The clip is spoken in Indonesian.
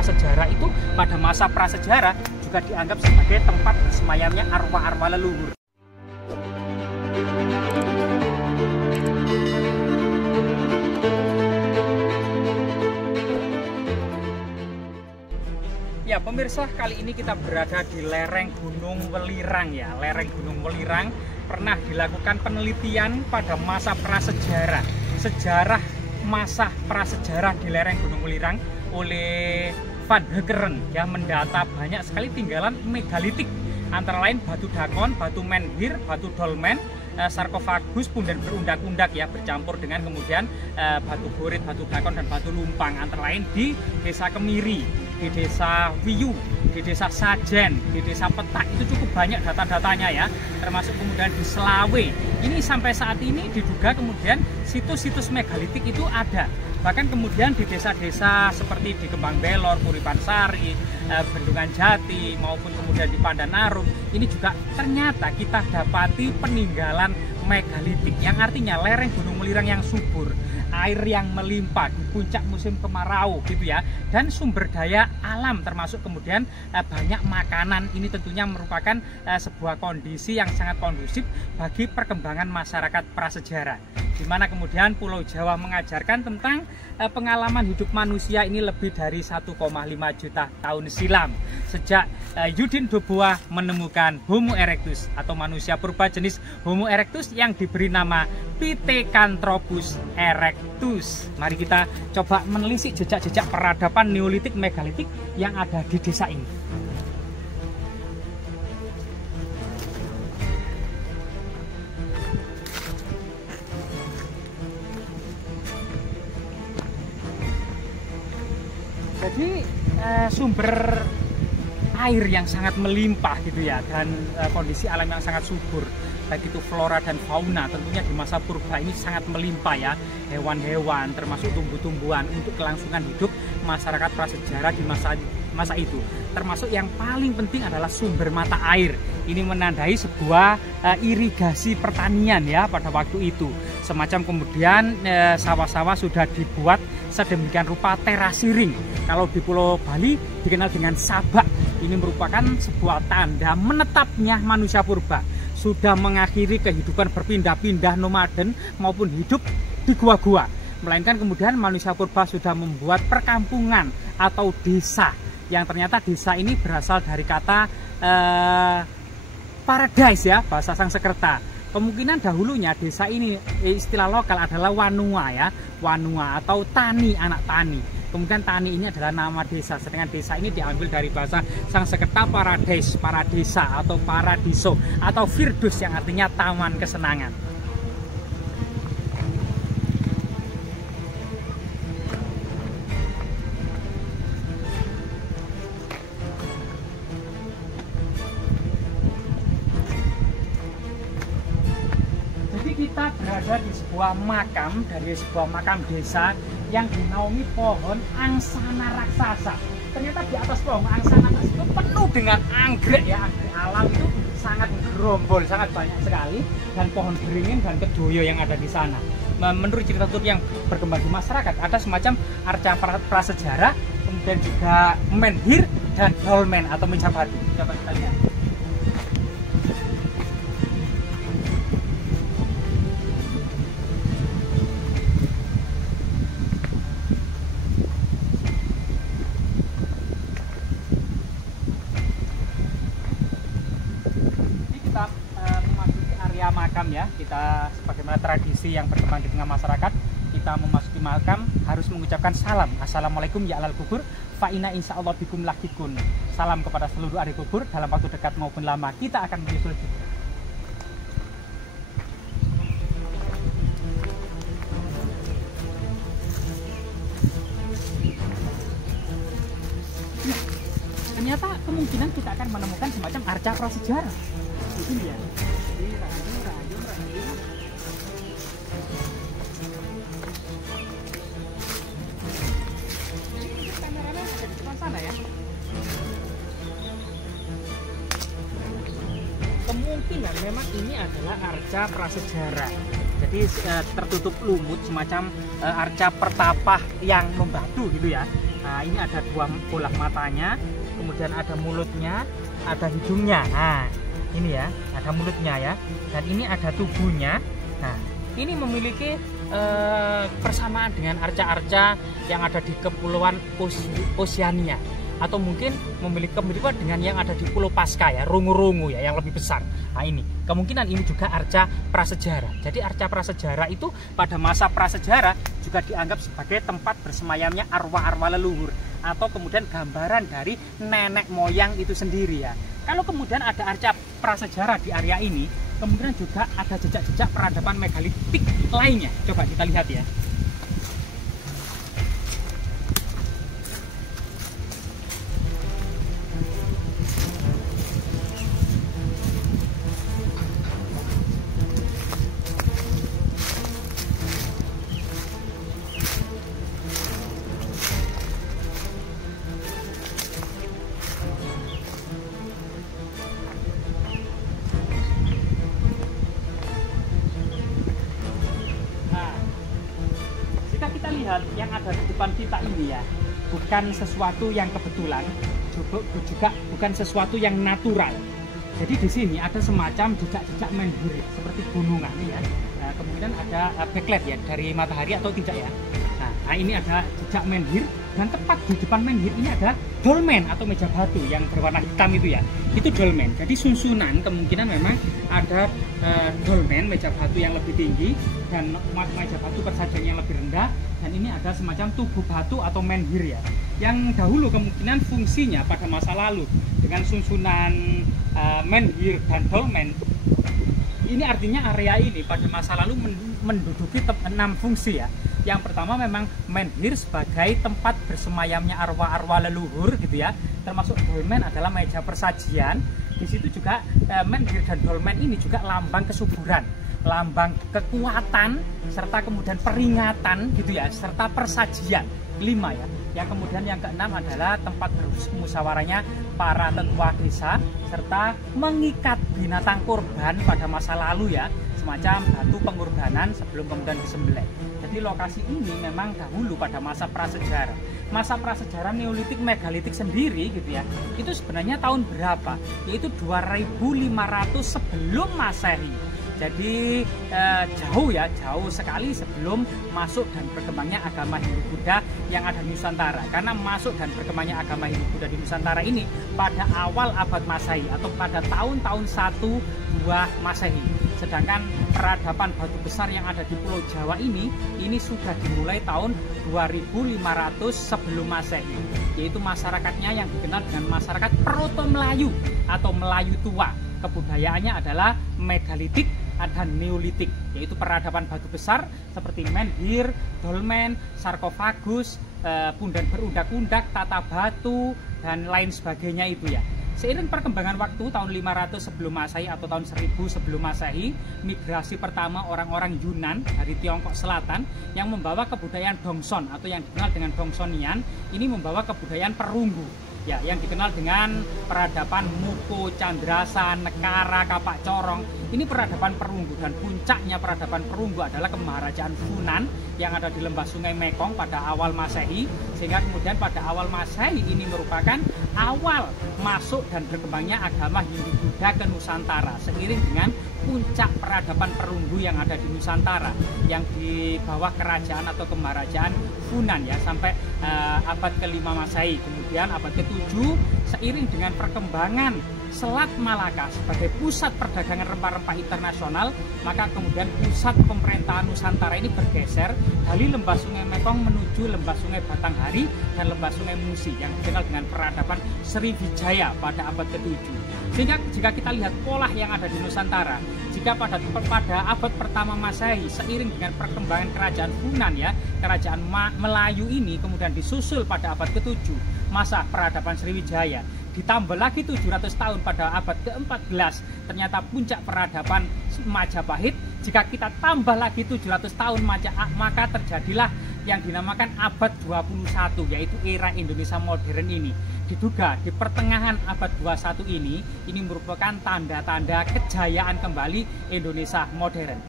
prasejarah itu pada masa prasejarah juga dianggap sebagai tempat bersemayamnya arwah-arwah leluhur. Ya pemirsa, kali ini kita berada di lereng Gunung Welirang ya. Lereng Gunung Welirang pernah dilakukan penelitian pada masa prasejarah. Sejarah masa prasejarah di lereng Gunung Welirang oleh Van Heckeren ya, mendata banyak sekali tinggalan megalitik, antara lain batu dakon, batu menhir, batu dolmen, sarkofagus, punden berundak-undak ya, bercampur dengan kemudian batu gorit, batu dakon dan batu lumpang, antara lain di Desa Kemiri, di Desa Wiyu, di Desa Sajen, di Desa Petak. Itu cukup banyak data-datanya ya, termasuk kemudian di Selawe. Ini sampai saat ini diduga kemudian situs-situs megalitik itu ada. Bahkan kemudian di desa-desa seperti di Kembang Belor, Puripan Sari, Bendungan Jati, maupun kemudian di Pandanarum, ini juga ternyata kita dapati peninggalan megalitik, yang artinya lereng Gunung Welirang yang subur, air yang melimpah di puncak musim kemarau gitu ya, dan sumber daya alam termasuk kemudian banyak makanan. Ini tentunya merupakan sebuah kondisi yang sangat kondusif bagi perkembangan masyarakat prasejarah, di mana kemudian Pulau Jawa mengajarkan tentang pengalaman hidup manusia ini lebih dari 1,5 juta tahun silam, sejak Yudin Doboa menemukan Homo erectus atau manusia purba jenis Homo erectus yang diberi nama Pithecanthropus erectus. Mari kita coba menelisik jejak-jejak peradaban Neolitik megalitik yang ada di desa ini. Jadi sumber air yang sangat melimpah gitu ya, dan kondisi alam yang sangat subur, baik itu flora dan fauna, tentunya di masa purba ini sangat melimpah ya, hewan-hewan termasuk tumbuh-tumbuhan untuk kelangsungan hidup masyarakat prasejarah di masa itu. Termasuk yang paling penting adalah sumber mata air. Ini menandai sebuah irigasi pertanian ya pada waktu itu. Semacam kemudian sawah-sawah sudah dibuat sedemikian rupa terasiring. Kalau di Pulau Bali dikenal dengan sabak. Ini merupakan sebuah tanda menetapnya manusia purba, sudah mengakhiri kehidupan berpindah-pindah nomaden maupun hidup di gua-gua, melainkan kemudian manusia purba sudah membuat perkampungan atau desa, yang ternyata desa ini berasal dari kata paradise ya, bahasa Sanskerta. Kemungkinan dahulunya desa ini istilah lokal adalah Wanua ya, Wanua atau tani, anak tani. Kemudian tani ini adalah nama desa, sedangkan desa ini diambil dari bahasa Sanskerta paradise, paradesa atau paradiso atau virdus yang artinya taman kesenangan. Jadi kita berada di sebuah makam, dari sebuah makam desa yang dinaungi pohon angsana raksasa. Ternyata di atas pohon angsana tersebut penuh dengan anggrek ya, anggrek alam itu sangat gerombol, sangat banyak sekali, dan pohon beringin dan kedoyo yang ada di sana. Menurut cerita tutur yang berkembang di masyarakat, ada semacam arca prasejarah, kemudian juga menhir dan dolmen atau mencabati. Coba kita lihat. Makam ya, kita sebagaimana tradisi yang berkembang di tengah masyarakat, kita memasuki makam harus mengucapkan salam. Assalamualaikum ya alal kubur, fa inna insyaallah bikum lahikun. Salam kepada seluruh ahli kubur, dalam waktu dekat maupun lama kita akan menyusul juga. Ternyata kemungkinan kita akan menemukan semacam arca prasejarah. Itu dia. Kemungkinan memang ini adalah arca prasejarah. Jadi tertutup lumut, semacam arca pertapa yang membatu gitu ya. Nah, Nah, ini ada dua bola matanya, kemudian ada mulutnya, ada hidungnya. Nah, ini ya, ada mulutnya ya. Dan ini ada tubuhnya. Nah, ini memiliki persamaan dengan arca-arca yang ada di kepulauan Oceania, atau mungkin memiliki kemiripan dengan yang ada di Pulau Paskah ya, rungu-rungu ya, yang lebih besar. Nah, ini kemungkinan ini juga arca prasejarah. Jadi arca prasejarah itu pada masa prasejarah juga dianggap sebagai tempat bersemayamnya arwah-arwah leluhur, atau kemudian gambaran dari nenek moyang itu sendiri ya. Kalau kemudian ada arca prasejarah di area ini, kemudian juga ada jejak-jejak peradaban megalitik lainnya. Coba kita lihat ya. Kita lihat yang ada di depan kita ini ya, bukan sesuatu yang kebetulan, juga bukan sesuatu yang natural. Jadi di sini ada semacam jejak-jejak menhir seperti gunungan ya. Nah, kemudian ada backlight ya dari matahari atau tidak ya. Nah, ini ada jejak menhir, dan tepat di depan menhir ini ada dolmen atau meja batu yang berwarna hitam itu ya. Itu dolmen. Jadi susunan kemungkinan memang ada dolmen meja batu yang lebih tinggi dan meja batu persajian yang lebih rendah, dan ini ada semacam tubuh batu atau menhir ya, yang dahulu kemungkinan fungsinya pada masa lalu dengan susunan menhir dan dolmen. Ini artinya area ini pada masa lalu menduduki 6 fungsi ya. Yang pertama memang menhir sebagai tempat bersemayamnya arwah-arwah leluhur gitu ya, termasuk dolmen adalah meja persajian. Di situ juga menhir dan dolmen ini juga lambang kesuburan, lambang kekuatan, serta kemudian peringatan gitu ya, serta persajian. 5 ya. Yang kemudian yang keenam adalah tempat bermusyawarahnya para tetua desa, serta mengikat binatang kurban pada masa lalu ya, semacam batu pengorbanan sebelum kemudian disembelih. Jadi lokasi ini memang dahulu pada masa prasejarah. Masa prasejarah Neolitik megalitik sendiri gitu ya, itu sebenarnya tahun berapa? Yaitu 2500 sebelum Masehi. Jadi jauh sekali sebelum masuk dan berkembangnya agama Hindu-Buddha yang ada di Nusantara. Karena masuk dan berkembangnya agama Hindu-Buddha di Nusantara ini pada awal abad Masehi atau pada tahun-tahun 1-2 Masehi. Sedangkan peradaban batu besar yang ada di Pulau Jawa ini sudah dimulai tahun 2500 sebelum Masehi. Yaitu masyarakatnya yang dikenal dengan masyarakat Proto Melayu atau Melayu tua. Kebudayaannya adalah megalitik dan neolitik, yaitu peradaban batu besar seperti menhir, dolmen, sarkofagus, pundan berundak-undak, tata batu, dan lain sebagainya itu ya. Seiring perkembangan waktu tahun 500 sebelum Masehi atau tahun 1000 sebelum Masehi, migrasi pertama orang-orang Yunan dari Tiongkok Selatan yang membawa kebudayaan Dongson atau yang dikenal dengan Dongsonian, ini membawa kebudayaan perunggu. Ya, yang dikenal dengan peradaban Muko, Candrasan, Nekara, Kapak Corong. Ini peradaban perunggu, dan puncaknya peradaban perunggu adalah Kemaharajaan Funan yang ada di lembah Sungai Mekong pada awal Masehi, sehingga kemudian pada awal Masehi ini merupakan awal masuk dan berkembangnya agama Hindu-Buddha ke Nusantara, seiring dengan puncak peradaban perunggu yang ada di Nusantara yang di bawah kerajaan atau Kemaharajaan Funan ya, sampai abad ke-5 Masehi. Kemudian abad ke-7 seiring dengan perkembangan Selat Malaka sebagai pusat perdagangan rempah-rempah internasional, maka kemudian pusat pemerintahan Nusantara ini bergeser dari lembah Sungai Mekong menuju lembah Sungai Batanghari dan lembah Sungai Musi yang dikenal dengan peradaban Sriwijaya pada abad ke-7. Sehingga jika kita lihat pola yang ada di Nusantara, jika pada abad pertama Masehi seiring dengan perkembangan kerajaan Funan ya, kerajaan Melayu ini kemudian disusul pada abad ke-7 masa peradaban Sriwijaya. Ditambah lagi 700 tahun pada abad ke-14 ternyata puncak peradaban Majapahit. Jika kita tambah lagi 700 tahun maka terjadilah yang dinamakan abad 21, yaitu era Indonesia modern ini. Diduga di pertengahan abad 21 ini merupakan tanda-tanda kejayaan kembali Indonesia modern.